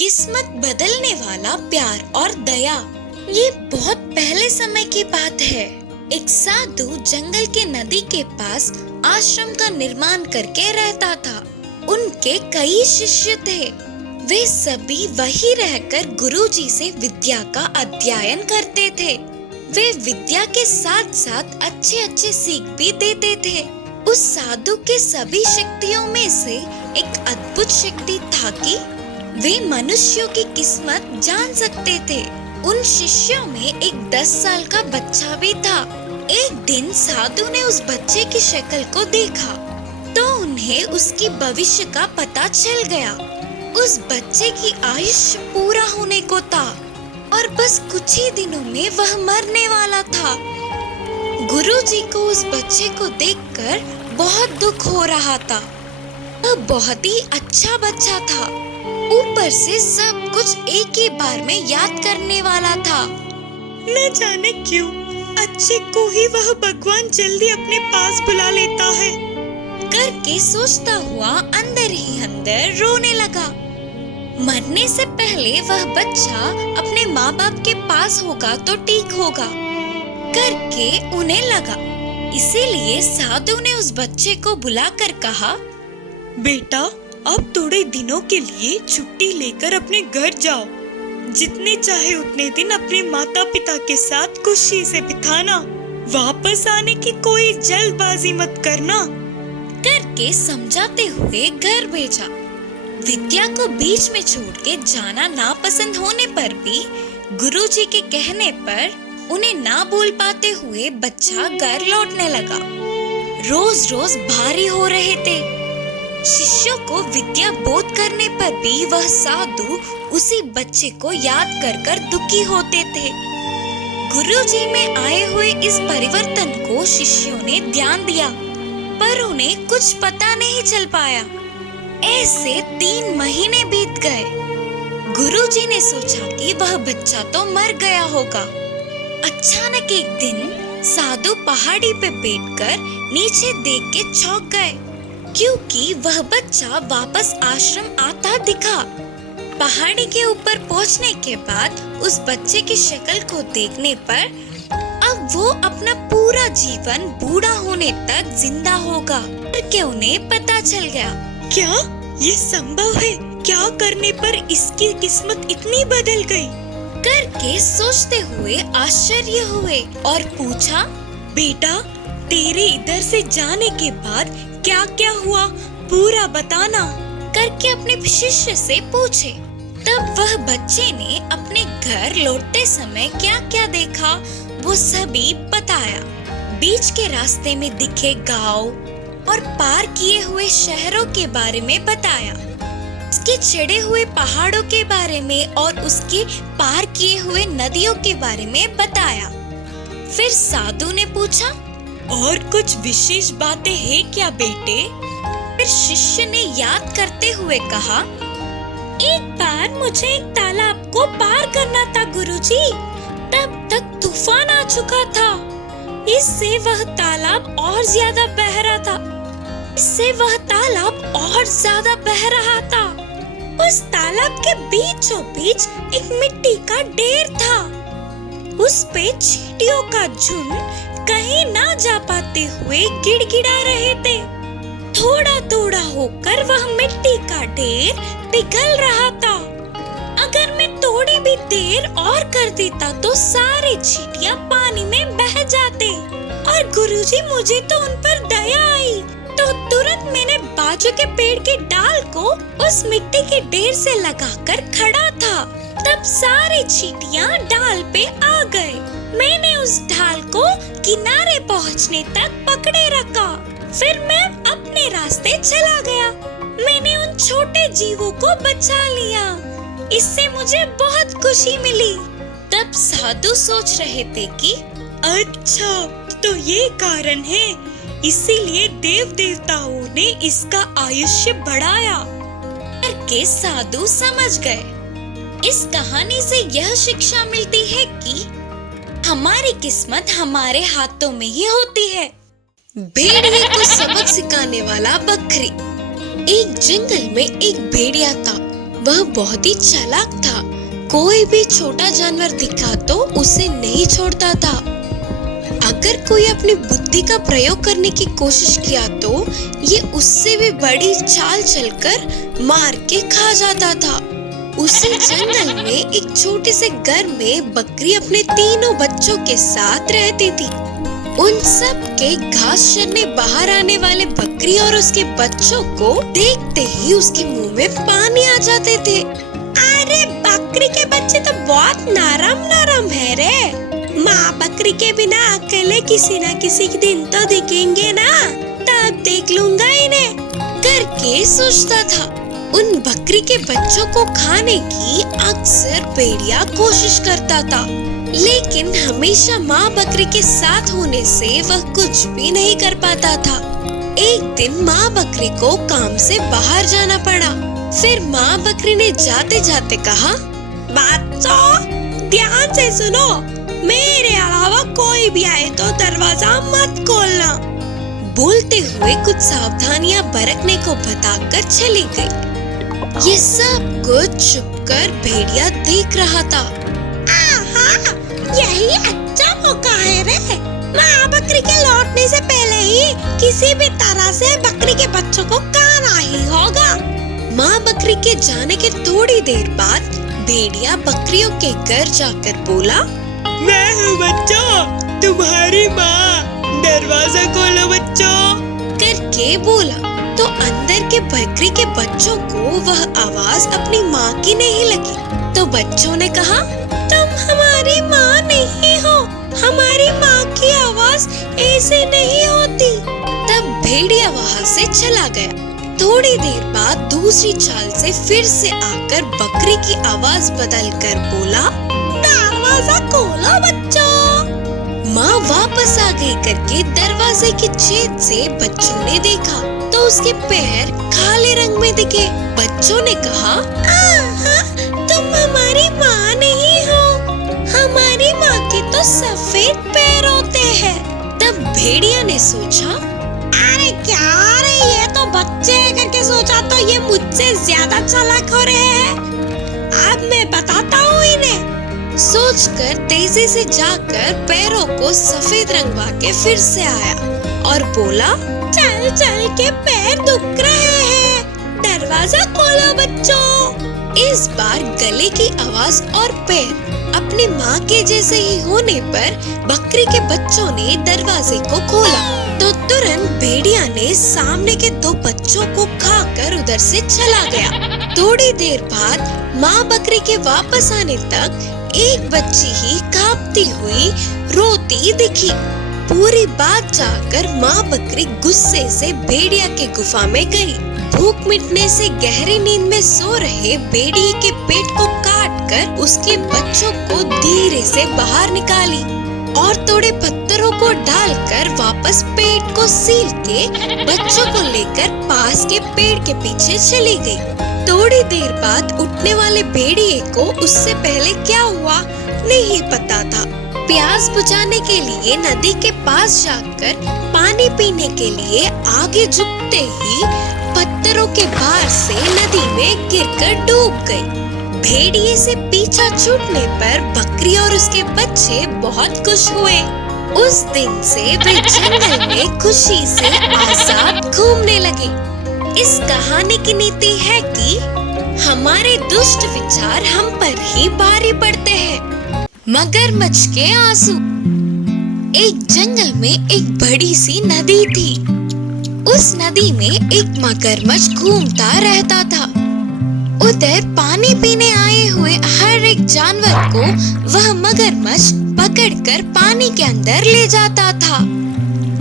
किस्मत बदलने वाला प्यार और दया। ये बहुत पहले समय की बात है। एक साधु जंगल के नदी के पास आश्रम का निर्माण करके रहता था। उनके कई शिष्य थे। वे सभी वहीं रहकर गुरुजी से विद्या का अध्ययन करते थे। वे विद्या के साथ साथ अच्छे अच्छे सीख भी देते थे। उस साधु के सभी शक्तियों में से एक अद्भुत शक्ति था कि वे मनुष्यों की किस्मत जान सकते थे। उन शिष्यों में एक 10 साल का बच्चा भी था। एक दिन साधु ने उस बच्चे की शक्ल को देखा तो उन्हें उसकी भविष्य का पता चल गया। उस बच्चे की आयुष्य पूरा होने को था और बस कुछ ही दिनों में वह मरने वाला था। गुरुजी को उस बच्चे को देखकर बहुत दुख हो रहा था। वह बहुत ही अच्छा बच्चा था। ऊपर से सब कुछ एक ही बार में याद करने वाला था। न जाने क्यों अच्छे को ही वह भगवान जल्दी अपने पास बुला लेता है करके सोचता हुआ अंदर ही अंदर रोने लगा। मरने से पहले वह बच्चा अपने माँ बाप के पास होगा तो ठीक होगा करके उन्हें लगा। इसीलिए साधु ने उस बच्चे को बुलाकर कहा, बेटा अब थोड़े दिनों के लिए छुट्टी लेकर अपने घर जाओ। जितने चाहे उतने दिन अपने माता पिता के साथ खुशी से बिताना। वापस आने की कोई जल्दबाजी मत करना करके समझाते हुए घर भेजा। विद्या को बीच में छोड़ के जाना नापसंद होने पर भी गुरुजी के कहने पर उन्हें ना बोल पाते हुए बच्चा घर लौटने लगा। रोज रोज भारी हो रहे थे। शिष्यों को विद्या बोध करने पर भी वह साधु उसी बच्चे को याद कर कर दुखी होते थे। गुरुजी में आए हुए इस परिवर्तन को शिष्यों ने ध्यान दिया पर उन्हें कुछ पता नहीं चल पाया। ऐसे 3 महीने बीत गए। गुरुजी ने सोचा कि वह बच्चा तो मर गया होगा। अचानक एक दिन साधु पहाड़ी पे बैठकर नीचे देख के चौंक गए क्योंकि वह बच्चा वापस आश्रम आता दिखा। पहाड़ी के ऊपर पहुंचने के बाद उस बच्चे की शक्ल को देखने पर अब वो अपना पूरा जीवन बूढ़ा होने तक जिंदा होगा करके उन्हें पता चल गया। क्या ये संभव है? क्या करने पर इसकी किस्मत इतनी बदल गई करके सोचते हुए आश्चर्य हुए और पूछा, बेटा तेरे इधर से जाने के बाद क्या क्या हुआ पूरा बताना करके अपने शिष्य से पूछे। तब वह बच्चे ने अपने घर लौटते समय क्या क्या देखा वो सभी बताया। बीच के रास्ते में दिखे गांव और पार किए हुए शहरों के बारे में बताया। उसके चढ़े हुए पहाड़ों के बारे में और उसके पार किए हुए नदियों के बारे में बताया। फिर साधु ने पूछा, और कुछ विशेष बातें हैं क्या बेटे? फिर शिष्य ने याद करते हुए कहा, एक बार मुझे एक तालाब को पार करना था गुरुजी। तब तक तूफान आ चुका था। इससे वह तालाब और ज्यादा बह रहा था। उस तालाब के बीचों बीच एक मिट्टी का ढेर था। उस पे चींटियों का झुंड कहीं ना जा पाते हुए गिड़गिड़ा रहे थे। थोड़ा थोड़ा होकर वह मिट्टी का ढेर पिघल रहा था। अगर मैं थोड़ी भी देर और कर देता तो सारे चींटियां पानी में बह जाते। और गुरुजी मुझे तो उन पर दया आई तो तुरंत मैंने बाजू के पेड़ के डाल को उस मिट्टी के ढेर से लगाकर खड़ा था। तब सारे चींटियां डाल पे आ गए। मैंने उस ढाल को किनारे पहुंचने तक पकड़े रखा। फिर मैं अपने रास्ते चला गया। मैंने उन छोटे जीवों को बचा लिया। इससे मुझे बहुत खुशी मिली। तब साधु सोच रहे थे कि अच्छा तो ये कारण है, इसीलिए देव देवताओं ने इसका आयुष्य बढ़ाया करके साधु समझ गए। इस कहानी से यह शिक्षा मिलती है कि हमारी किस्मत हमारे हाथों में ही होती है। भेड़िए को सबक सिखाने वाला बकरी। एक जंगल में एक भेड़िया था। वह बहुत ही चालाक था। कोई भी छोटा जानवर दिखा तो उसे नहीं छोड़ता था। अगर कोई अपनी बुद्धि का प्रयोग करने की कोशिश किया तो ये उससे भी बड़ी चाल चलकर मार के खा जाता था। उसी जंगल में एक छोटे से घर में बकरी अपने तीनों बच्चों के साथ रहती थी। उन सब के घास चरने बाहर आने वाले बकरी और उसके बच्चों को देखते ही उसके मुंह में पानी आ जाते थे। अरे बकरी के बच्चे तो बहुत नरम नरम है रे। माँ बकरी के बिना अकेले किसी न किसी दिन तो दिखेंगे ना, तब देख लूंगा इन्हें करके सोचता था। उन बकरी के बच्चों को खाने की अक्सर भेड़िया कोशिश करता था, लेकिन हमेशा माँ बकरी के साथ होने से वह कुछ भी नहीं कर पाता था। एक दिन माँ बकरी को काम से बाहर जाना पड़ा। फिर माँ बकरी ने जाते जाते कहा, बच्चों ध्यान से सुनो, मेरे अलावा कोई भी आए तो दरवाजा मत खोलना। बोलते हुए कुछ सावधानियां बरतने को बताकर चली गई। ये सब कुछ छुपकर भेड़िया देख रहा था। आहा, यही अच्छा मौका है रे। माँ बकरी के लौटने से पहले ही किसी भी तरह से बकरी के बच्चों को खाना ही होगा। माँ बकरी के जाने के थोड़ी देर बाद भेड़िया बकरियों के घर जाकर बोला, मैं हूँ बच्चों, तुम्हारी माँ, दरवाजा खोलो बच्चों करके बोला। तो अंदर के बकरी के बच्चों को वह आवाज अपनी माँ की नहीं लगी। तो बच्चों ने कहा, तुम हमारी माँ नहीं हो, हमारी माँ की आवाज ऐसे नहीं होती। तब भेड़िया वहाँ से चला गया। थोड़ी देर बाद दूसरी चाल से फिर से आकर बकरी की आवाज बदलकर बोला, दरवाजा खोलो बच्चों। माँ वापस आ गई करके दरवाजे के छेद से बच्चों ने देखा तो उसके पैर काले रंग में दिखे। बच्चों ने कहा, तुम हमारी माँ नहीं हो, हमारी माँ के तो सफेद पैर होते हैं। तब भेड़िया ने सोचा, अरे क्या रे, ये तो बच्चे करके सोचा तो ये मुझसे ज्यादा चालाक हो रहे हैं। अब मैं बताता हूँ इन्हें। सोचकर तेजी से जाकर पैरों को सफेद रंगवा के फिर से आया और बोला, चल चल के पैर दुख रहे हैं, दरवाजा खोलो बच्चों। इस बार गले की आवाज और पैर अपनी माँ के जैसे ही होने पर बकरी के बच्चों ने दरवाजे को खोला। तो तुरंत भेड़िया ने सामने के दो बच्चों को खाकर उधर से चला गया। थोड़ी देर बाद माँ बकरी के वापस आने तक एक बच्ची ही कांपती हुई रोती दिखी। पूरी बात जानकर माँ बकरी गुस्से से भेड़िया के गुफा में गई। भूख मिटने से गहरी नींद में सो रहे भेड़िए के पेट को काटकर उसके बच्चों को धीरे से बाहर निकाली और थोड़े पत्थरों को डालकर वापस पेट को सील के बच्चों को लेकर पास के पेड़ के पीछे चली गई। थोड़ी देर बाद उठने वाले भेड़िए को उससे पहले क्या हुआ नहीं पता था। प्यास बुझाने के लिए नदी के पास जाकर पानी पीने के लिए आगे झुकते ही पत्थरों के भार से नदी में गिरकर डूब गई। भेड़िए से पीछा छूटने पर बकरी और उसके बच्चे बहुत खुश हुए। उस दिन से वे जंगल में खुशी से आजाद घूमने लगे। इस कहानी की नीति है कि हमारे दुष्ट विचार हम पर ही भारी पड़ते हैं। मगरमच्छ के आंसू। एक जंगल में एक बड़ी सी नदी थी। उस नदी में एक मगरमच्छ घूमता रहता था। उधर पानी पीने आए हुए हर एक जानवर को वह मगरमच्छ पकड़कर पानी के अंदर ले जाता था।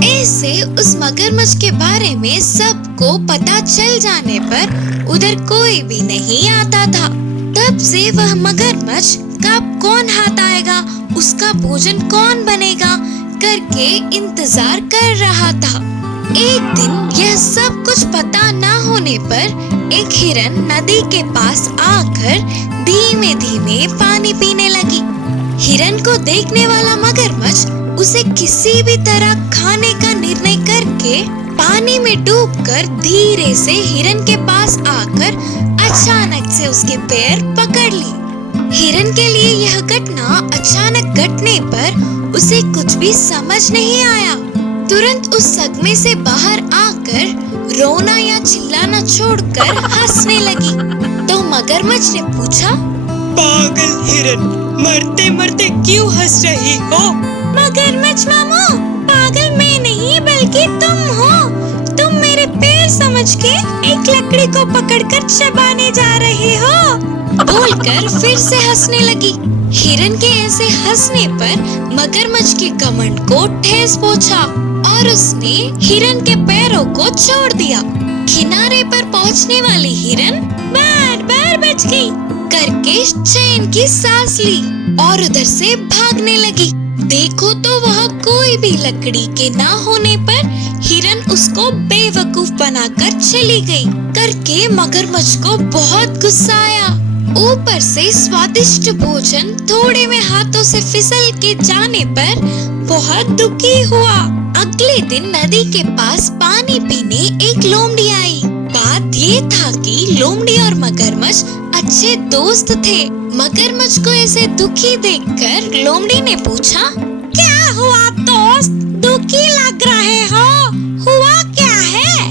ऐसे उस मगरमच्छ के बारे में सबको पता चल जाने पर उधर कोई भी नहीं आता था। तब से वह मगरमच्छ कब कौन हाथ आएगा, उसका भोजन कौन बनेगा करके इंतजार कर रहा था। एक दिन यह सब कुछ पता न होने पर एक हिरन नदी के पास आकर धीमे धीमे पानी पीने लगी। हिरन को देखने वाला मगरमच्छ उसे किसी भी तरह खाने का निर्णय करके पानी में डूबकर धीरे से हिरन के पास आकर अचानक से उसके पैर पकड़ ली। हिरन के लिए यह घटना अचानक घटने पर उसे कुछ भी समझ नहीं आया। तुरंत उस सदमे से बाहर आकर रोना या चिल्लाना छोड़कर हंसने लगी। तो मगरमच्छ ने पूछा, पागल हिरन, मरते मरते क्यों हंस रही हो? मगरमच्छ मामू, पागल मैं नहीं बल्कि तुम हो। तुम मेरे पैर समझ के एक लकड़ी को पकड़कर चबाने जा रहे हो, बोलकर फिर से हंसने लगी। हिरन के ऐसे हंसने पर मगरमच्छ के घमंड को ठेस पहुंचा और उसने हिरन के पैरों को छोड़ दिया। किनारे पर पहुंचने वाली हिरन बार बार बच गई करके चैन की सांस ली और उधर से भागने लगी। देखो तो वह कोई भी लकड़ी के ना होने पर हिरन उसको बेवकूफ बनाकर चली गई करके मगरमच्छ को बहुत गुस्सा आया। ऊपर से स्वादिष्ट भोजन थोड़े में हाथों से फिसल के जाने पर बहुत दुखी हुआ। अगले दिन नदी के पास पानी पीने एक लोमड़ी आई। बात ये था कि लोमड़ी और मगरमच्छ अच्छे दोस्त थे। मगरमच्छ को ऐसे दुखी देखकर लोमड़ी ने पूछा, क्या हुआ दोस्त, दुखी लग रहे हो, हुआ क्या है?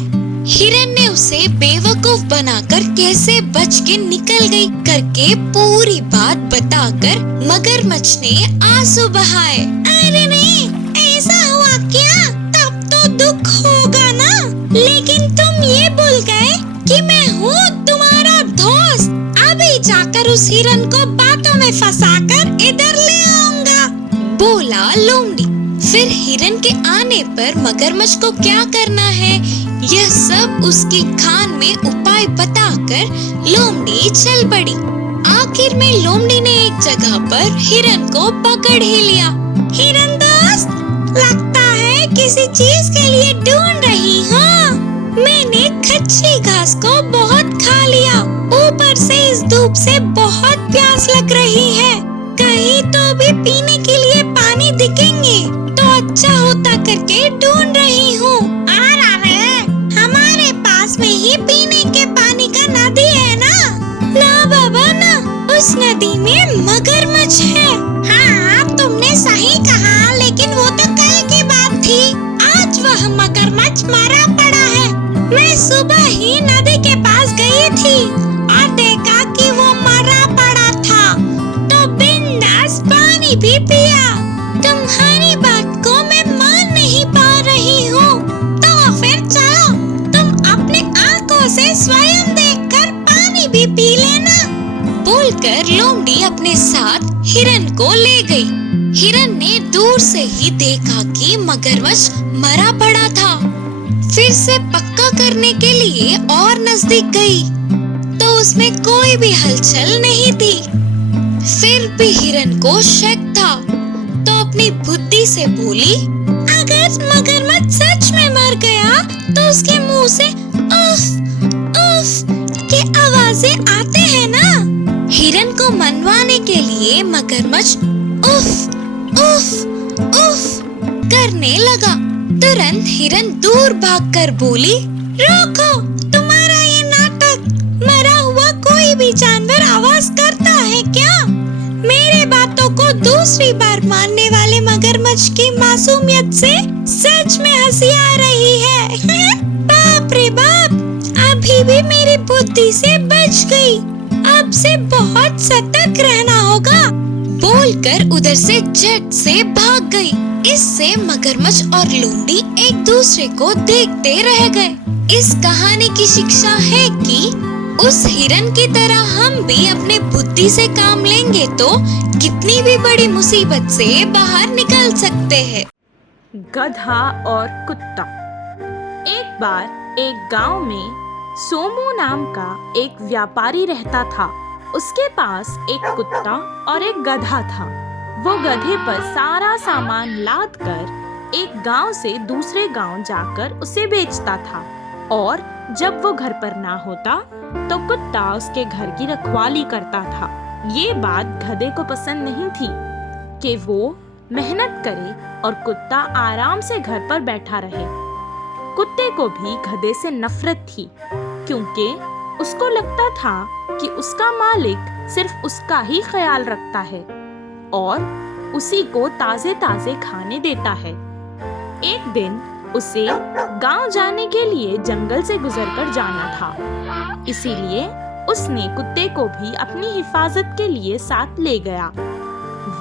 हिरन ने उसे बेवकूफ बनाकर कैसे बच के निकल गई करके पूरी बात बताकर मगरमच्छ ने आंसू बहाए। अरे नहीं, ऐसा हुआ क्या? तब तो दुख होगा ना, लेकिन तुम ये भूल गए कि मैं हूँ तुम्हारा दोस्त। अभी जाकर उस हिरन को बातों में फंसाकर इधर ले आऊंगा, बोला लोमड़ी। फिर हिरन के आने पर मगरमच्छ को क्या करना है यह सब उसकी खान में उपाय बताकर लोमड़ी चल पड़ी। आखिर में लोमड़ी ने एक जगह पर हिरन को पकड़ ही लिया। हिरन दोस्त, लगता है किसी चीज के लिए ढूंढ रही हो। मैंने कच्ची घास को बहुत खा लिया, ऊपर से इस धूप से बहुत प्यास लग रही है। कहीं तो भी पीने के लिए पानी दिखेंगे तो अच्छा होता करके ढूंढ रही हूँ। हमारे पास में ही पीने के पानी का नदी है ना? ना बाबा ना, उस नदी में मगरमच्छ है। हाँ, तुमने सही कहा, लेकिन वो तो कल की बात थी। आज वह मगरमच्छ मरा पड़ा है। मैं सुबह ही नदी के पास गई थी और देखा कि वो मरा पड़ा था, तो बिंदास पानी भी पिया। तुम्हारी बात को मैं मान नहीं पा रही हूँ, तो फिर चलो तुम अपने आंखों से स्वयं देखकर पानी भी पी लेना, बोलकर लोमड़ी अपने साथ हिरन को ले गई। हिरन ने दूर से ही देखा कि मगरमच्छ मरा पड़ा था। फिर से पक्का करने के लिए और नजदीक गई तो उसमें कोई भी हलचल नहीं थी। फिर भी हिरन को शक था तो अपनी बुद्धि से बोली, अगर मगरमच्छ सच में मर गया तो उसके मुंह से उफ उफ के आवाजें आते हैं ना। हिरन को मनवाने के लिए मगरमच्छ उफ उफ उफ करने लगा। तुरंत हिरन दूर भागकर बोली, रोको, तुम्हारा ये नाटक। मरा हुआ कोई भी जानवर आवाज करता है क्या? मेरे बातों को दूसरी बार मानने वाले मगरमच्छ की मासूमियत से सच में हंसी आ रही है। बाप रे बाप, अभी भी मेरी बुद्धि से बच गई। अब से बहुत सतर्क रहना होगा, बोलकर उधर से झट से भाग गई। इससे मगरमच्छ और लोमड़ी एक दूसरे को देखते रह गए। इस कहानी की शिक्षा है कि उस हिरन की तरह हम भी अपने बुद्धि से काम लेंगे तो कितनी भी बड़ी मुसीबत से बाहर निकल सकते हैं। गधा और कुत्ता। एक बार एक गांव में सोमू नाम का एक व्यापारी रहता था। उसके पास एक कुत्ता और एक गधा था। वो गधे पर सारा सामान लाद कर एक गांव से दूसरे गांव जाकर उसे बेचता था, और जब वो घर पर ना होता तो कुत्ता उसके घर की रखवाली करता था। ये बात गधे को पसंद नहीं थी कि वो मेहनत करे और कुत्ता आराम से घर पर बैठा रहे। कुत्ते को भी गधे से नफरत थी, क्योंकि उसको लगता था कि उसका मालिक सिर्फ उसका ही ख्याल रखता है और उसी को ताजे ताजे खाने देता है। एक दिन उसे गांव जाने के लिए जंगल से गुजरकर जाना था, इसीलिए उसने कुत्ते को भी अपनी हिफाजत के लिए साथ ले गया।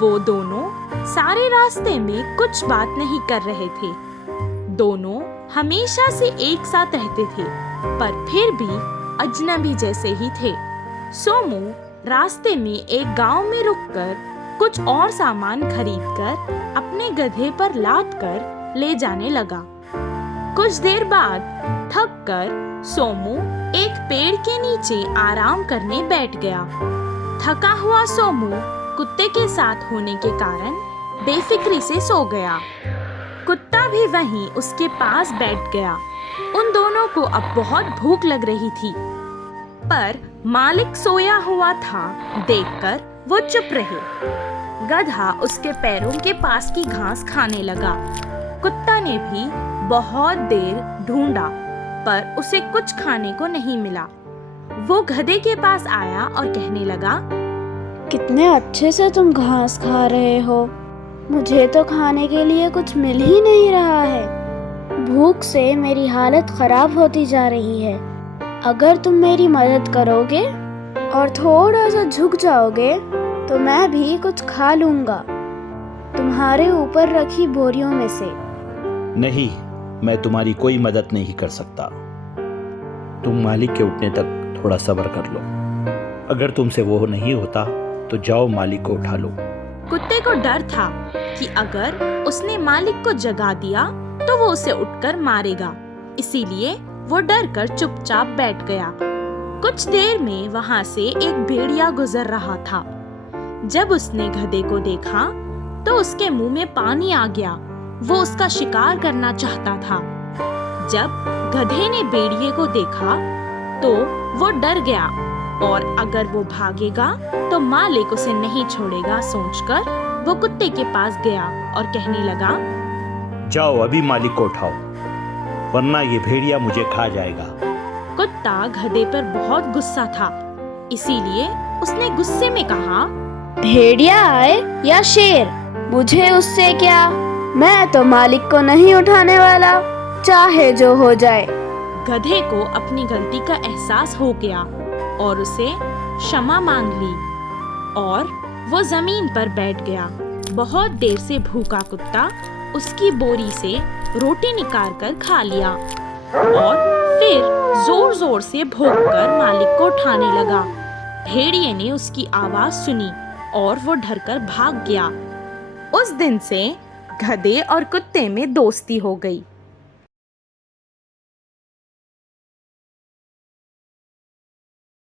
वो दोनों सारे रास्ते में कुछ बात नहीं कर रहे थे। दोनों हमेशा से एक साथ रहते थे, पर फिर भी अजनबी जैसे ही थे। सोमू रास्ते में एक गांव में रुककर कुछ और सामान खरीदकर अपने गधे पर लाद कर ले जाने लगा। कुछ देर बाद थक कर सोमू एक पेड़ के नीचे आराम करने बैठ गया। थका हुआ सोमू कुत्ते के साथ होने के कारण बेफिक्री से सो गया। कुत्ता भी वहीं उसके पास बैठ गया। उन दोनों को अब बहुत भूख लग रही थी, पर मालिक सोया हुआ था देखकर वो चुप रहे। गधा उसके पैरों के पास की घास खाने लगा। कुत्ता ने भी बहुत देर ढूंढा, पर उसे कुछ खाने को नहीं मिला। वो गधे के पास आया और कहने लगा, कितने अच्छे से तुम घास खा रहे हो, मुझे तो खाने के लिए कुछ मिल ही नहीं रहा है। भूख से मेरी हालत खराब होती जा रही है। अगर तुम मेरी मदद करोगे और थोड़ा सा झुक जाओगे तो मैं भी कुछ खा लूंगा तुम्हारे ऊपर रखी बोरियों में से। नहीं, मैं तुम्हारी कोई मदद नहीं कर सकता। तुम मालिक के उठने तक थोड़ा सब्र कर लो। अगर तुमसे वो नहीं होता तो जाओ मालिक को उठा लो। कुत्ते को डर था कि अगर उसने मालिक को जगा दिया तो वो उसे उठकर मारेगा, इसीलिए वो डर कर चुपचाप बैठ गया। कुछ देर में वहाँ से एक भेड़िया गुजर रहा था। जब उसने गधे को देखा तो उसके मुंह में पानी आ गया। वो उसका शिकार करना चाहता था। जब गधे ने भेड़िए को देखा तो वो डर गया और अगर वो भागेगा तो मालिक उसे नहीं छोड़ेगा सोचकर वो कुत्ते के पास गया और कहने लगा, जाओ अभी मालिक को उठाओ, वरना ये भेड़िया मुझे खा जाएगा। कुत्ता गधे पर बहुत गुस्सा था, इसीलिए उसने गुस्से में कहा, भेड़िया आए या शेर, मुझे उससे क्या, मैं तो मालिक को नहीं उठाने वाला, चाहे जो हो जाए। गधे को अपनी गलती का एहसास हो गया और उसे क्षमा मांग ली और वो जमीन पर बैठ गया। बहुत देर से भूखा कुत्ता उसकी बोरी से रोटी निकाल कर खा लिया और फिर जोर जोर से भौंककर मालिक को उठाने लगा। भेड़िए ने उसकी आवाज सुनी और वो डरकर भाग गया। उस दिन से गधे और कुत्ते में दोस्ती हो गई।